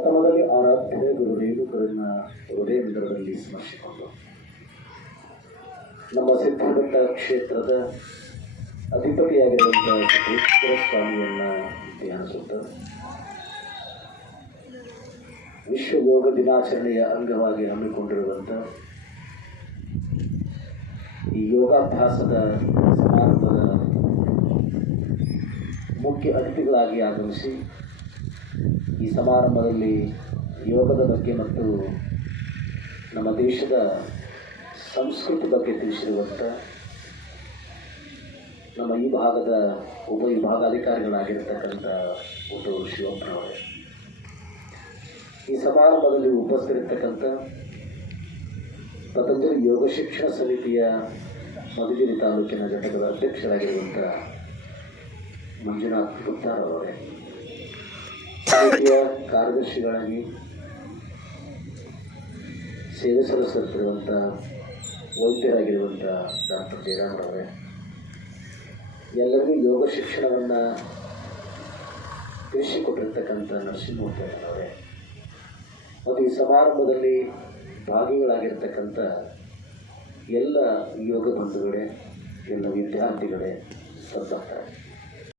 ಪ್ರಥಮದಲ್ಲಿ ಆರಾಧ್ಯ ಗುರು ರೇಣುಕರನ್ನ ಹೃದಯದಲ್ಲಿ ಸ್ಮರಿಸಿಕೊಂಡು ನಮ್ಮ ಸಿದ್ಧಘಟ್ಟ ಕ್ಷೇತ್ರದ ಅಧಿಪತಿಯಾಗಿರುವಂತಹ ಸಿದ್ದೇಶ್ವರ ಸ್ವಾಮಿಯನ್ನ ಧ್ಯಾನಿಸುತ್ತ ವಿಶ್ವ ಯೋಗ ದಿನಾಚರಣೆಯ ಅಂಗವಾಗಿ ಹಮ್ಮಿಕೊಂಡಿರುವಂಥ ಈ ಯೋಗಾಭ್ಯಾಸದ ಸಮಾರಂಭದ ಮುಖ್ಯ ಅತಿಥಿಗಳಾಗಿ ಆಗಮಿಸಿ ಈ ಸಮಾರಂಭದಲ್ಲಿ ಯೋಗದ ಬಗ್ಗೆ ಮತ್ತು ನಮ್ಮ ದೇಶದ ಸಂಸ್ಕೃತಿ ಬಗ್ಗೆ ತಿಳಿಸಿರುವಂಥ ನಮ್ಮ ಈ ಭಾಗದ ಉಪವಿಭಾಗಾಧಿಕಾರಿಗಳಾಗಿರ್ತಕ್ಕಂಥ ಉಟ್ಟು ಶಿವಪ್ಪನವರೇ, ಈ ಸಮಾರಂಭದಲ್ಲಿ ಉಪಸ್ಥಿತಿರ್ತಕ್ಕಂಥ ಪತಂಜಲಿ ಯೋಗ ಶಿಕ್ಷಣ ಸಮಿತಿಯ ಮಧುಗಿರಿ ತಾಲೂಕಿನ ಘಟಕದ ಅಧ್ಯಕ್ಷರಾಗಿರುವಂಥ ಮಂಜುನಾಥ್ ಗುಪ್ತಾರವರೇ, ಸಮಿತಿಯ ಕಾರ್ಯದರ್ಶಿಗಳಾಗಿ ಸೇವೆ ಸಲ್ಲಿಸುತ್ತಿರುವಂಥ ವೈದ್ಯರಾಗಿರುವಂಥ ಡಾಕ್ಟರ್ ಜಯರಾಮ್ರವರೇ, ಎಲ್ಲರಿಗೂ ಯೋಗ ಶಿಕ್ಷಣವನ್ನು ತಿಳಿಸಿಕೊಟ್ಟಿರ್ತಕ್ಕಂಥ ನರಸಿಂಹಮೂರ್ತಿಯವರೇ ಮತ್ತು ಈ ಸಮಾರಂಭದಲ್ಲಿ ಭಾಗಿಗಳಾಗಿರ್ತಕ್ಕಂಥ ಎಲ್ಲ ಯೋಗ ಬಂಧುಗಳೇ, ಎಲ್ಲ ವಿದ್ಯಾರ್ಥಿಗಳೇ, ಸದ್ಭಕ್ತರೇ,